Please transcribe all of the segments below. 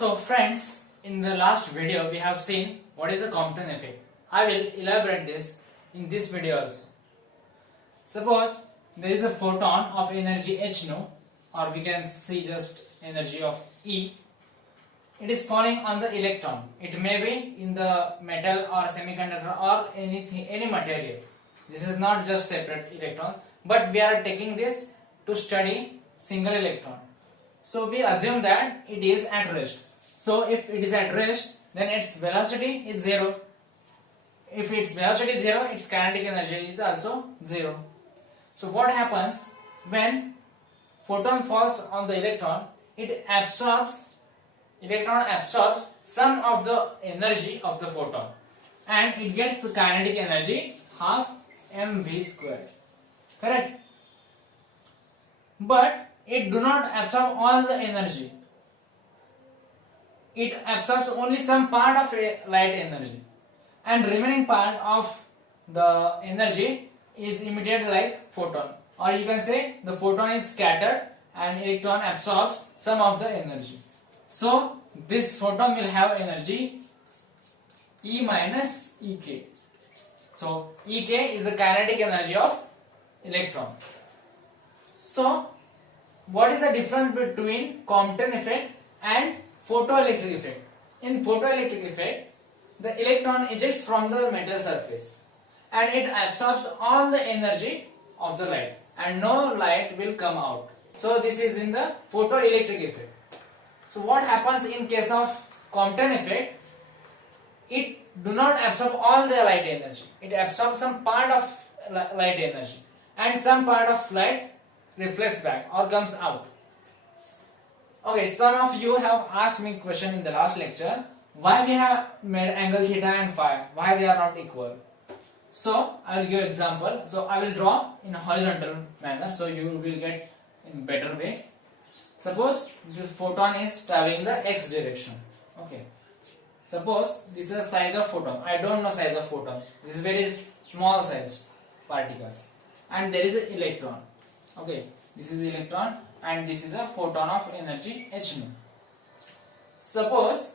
So friends, in the last video we have seen what is the Compton effect. I will elaborate this in this video also. Suppose there is a photon of energy h nu, or we can see just energy of E. It is falling on the electron. It may be in the metal or semiconductor or anything, any material. This is not just separate electron, but we are taking this to study single electron. So we assume that it is at rest. So if it is at rest, then its velocity is 0. If its velocity is 0, its kinetic energy is also 0. So what happens when photon falls on the electron? Electron absorbs some of the energy of the photon, and it gets the kinetic energy half mv squared. Correct? But it do not absorb all the energy. It absorbs only some part of light energy, and remaining part of the energy is emitted like photon, or you can say the photon is scattered and electron absorbs some of the energy. So this photon will have energy E minus Ek. So Ek is the kinetic energy of electron. So what is the difference between Compton effect and photoelectric effect? In photoelectric effect, the electron ejects from the metal surface and it absorbs all the energy of the light, and no light will come out. So this is in the photoelectric effect. So what happens in case of Compton effect? It do not absorb all the light energy. It absorbs some part of light energy, and some part of light reflects back or comes out. Okay, some of you have asked me question in the last lecture, why we have made angle theta and phi, why they are not equal. So I will give example. So I will draw in a horizontal manner, so you will get in better way. Suppose this photon is traveling the x direction. Okay. Suppose this is the size of photon. I don't know size of photon. This is very small size particles, and there is an electron. Okay. This is electron, and this is a photon of energy h nu. Suppose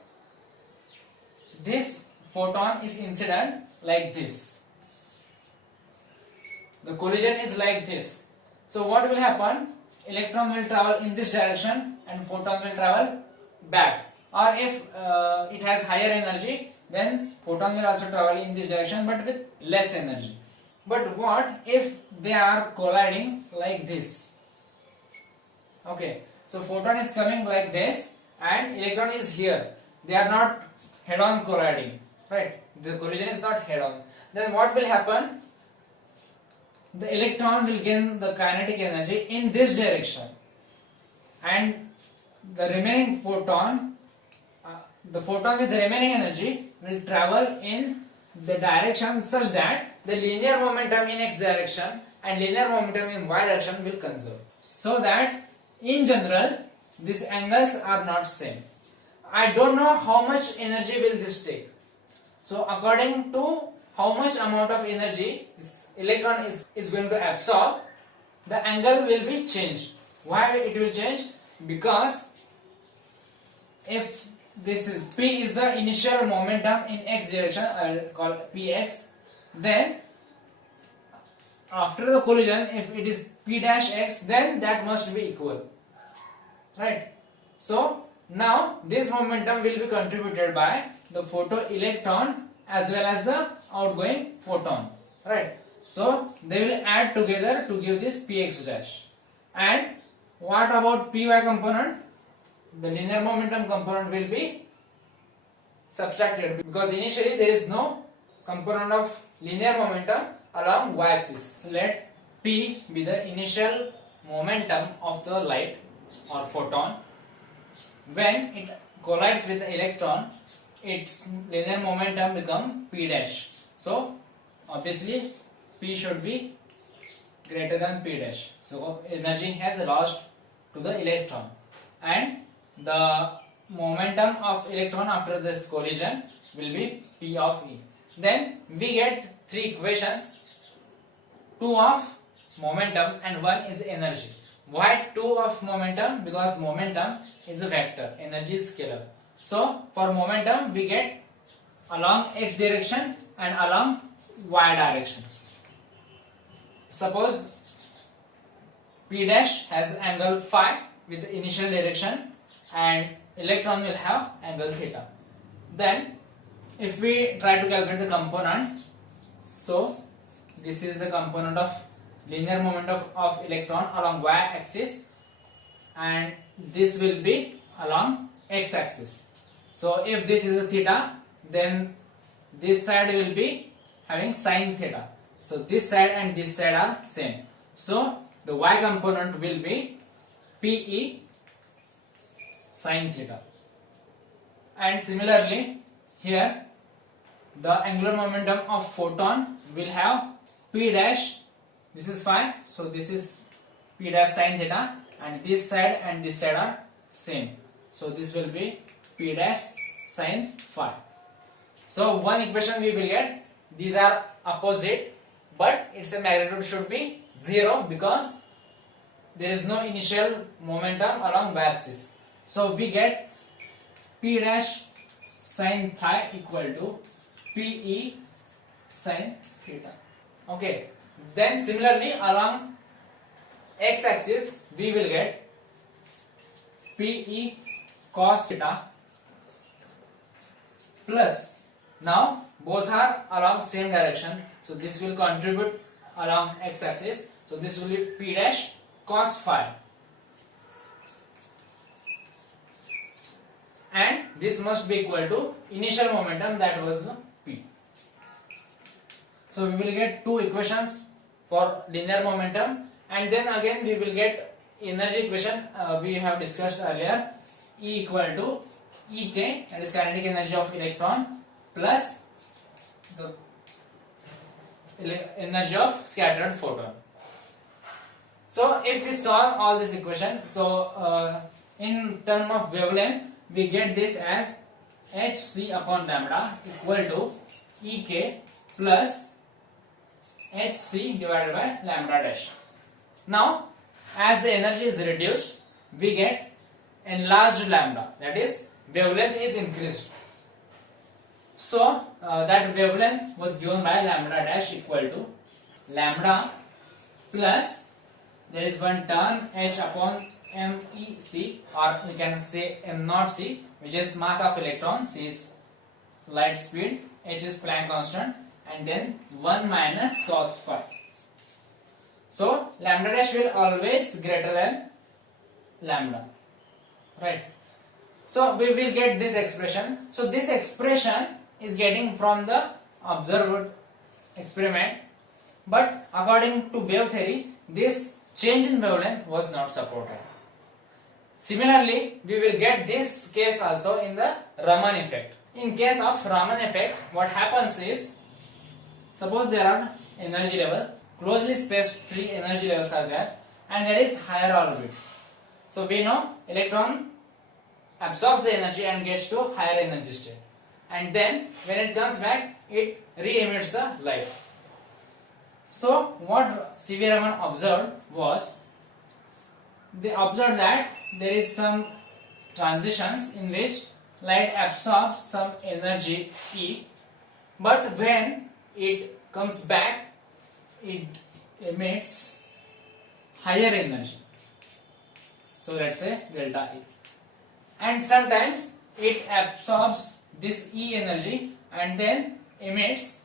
this photon is incident like this. The collision is like this. So what will happen? Electron will travel in this direction and photon will travel back. Or if it has higher energy, then photon will also travel in this direction but with less energy. But what if they are colliding like this? Okay, so photon is coming like this and electron is here. They are not head-on colliding, right? The collision is not head-on. Then what will happen? The electron will gain the kinetic energy in this direction, and the remaining photon, the photon with the remaining energy will travel in the direction such that the linear momentum in x direction and linear momentum in y direction will conserve. So that in general these angles are not same. I don't know how much energy will this take. So according to how much amount of energy this electron is going to absorb, the angle will be changed. Why it will change? Because if this is P is the initial momentum in x direction, I will call Px, then after the collision, if it is P dash x, then that must be equal, right? So now this momentum will be contributed by the photoelectron as well as the outgoing photon, right? So they will add together to give this Px dash. And what about Py component? The linear momentum component will be subtracted, because initially there is no component of linear momentum along y-axis. So let P be the initial momentum of the light or photon. When it collides with the electron, its linear momentum become P dash. So obviously P should be greater than P dash. So energy has lost to the electron, and the momentum of electron after this collision will be P of E. Then we get three equations, two of momentum and one is energy. Why 2 of momentum? Because momentum is a vector, energy is scalar. So for momentum we get along x direction and along y direction. Suppose P dash has angle phi with the initial direction and electron will have angle theta. Then if we try to calculate the components, so this is the component of linear momentum of electron along y axis and this will be along x axis. So if this is a theta, then this side will be having sine theta. So this side and this side are same. So the y component will be Pe sine theta. And similarly here the angular momentum of photon will have P dash, this is phi, so this is P dash sine theta, and this side are same. So this will be P dash sine phi. So one equation we will get, these are opposite, but its magnitude should be 0 because there is no initial momentum along y axis. So we get P dash sine phi equal to Pe sine theta. Okay. Then similarly along x axis we will get Pe cos theta plus, now both are along same direction, so this will contribute along x axis, so this will be P dash cos phi, and this must be equal to initial momentum, that was the P. So we will get two equations for linear momentum, and then again we will get energy equation we have discussed earlier, E equal to Ek, that is kinetic energy of electron, plus the energy of scattered photon. So if we solve all this equation, so in term of wavelength we get this as hc upon lambda equal to Ek plus hc divided by lambda dash. Now as the energy is reduced we get enlarged lambda, that is wavelength is increased. So that wavelength was given by lambda dash equal to lambda plus, there is one term h upon mec, or we can say m naught c, which is mass of electron, c is light speed, h is Planck constant, and then 1 minus cos phi. So lambda dash will always greater than lambda, right? So we will get this expression. So this expression is getting from the observed experiment, but according to wave theory this change in wavelength was not supported. Similarly we will get this case also in the Raman effect. In case of Raman effect, what happens is, suppose there are energy level, closely spaced three energy levels are there, and there is higher orbit. So we know electron absorbs the energy and gets to higher energy state, and then when it comes back it re-emits the light. So what C.V. Raman observed was, they observed that there is some transitions in which light absorbs some energy E, but when it comes back it emits higher energy, so let's say delta E, and sometimes it absorbs this E energy and then emits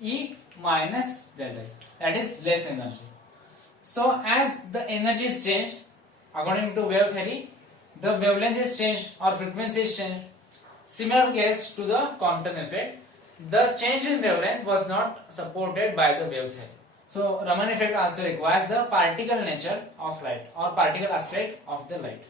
E minus delta E, that is less energy. So as the energy is changed according to wave theory, the wavelength is changed or frequency is changed. Similar case to the Compton effect, the change in wavelength was not supported by the wave theory. So Raman effect also requires the particle nature of light or particle aspect of the light.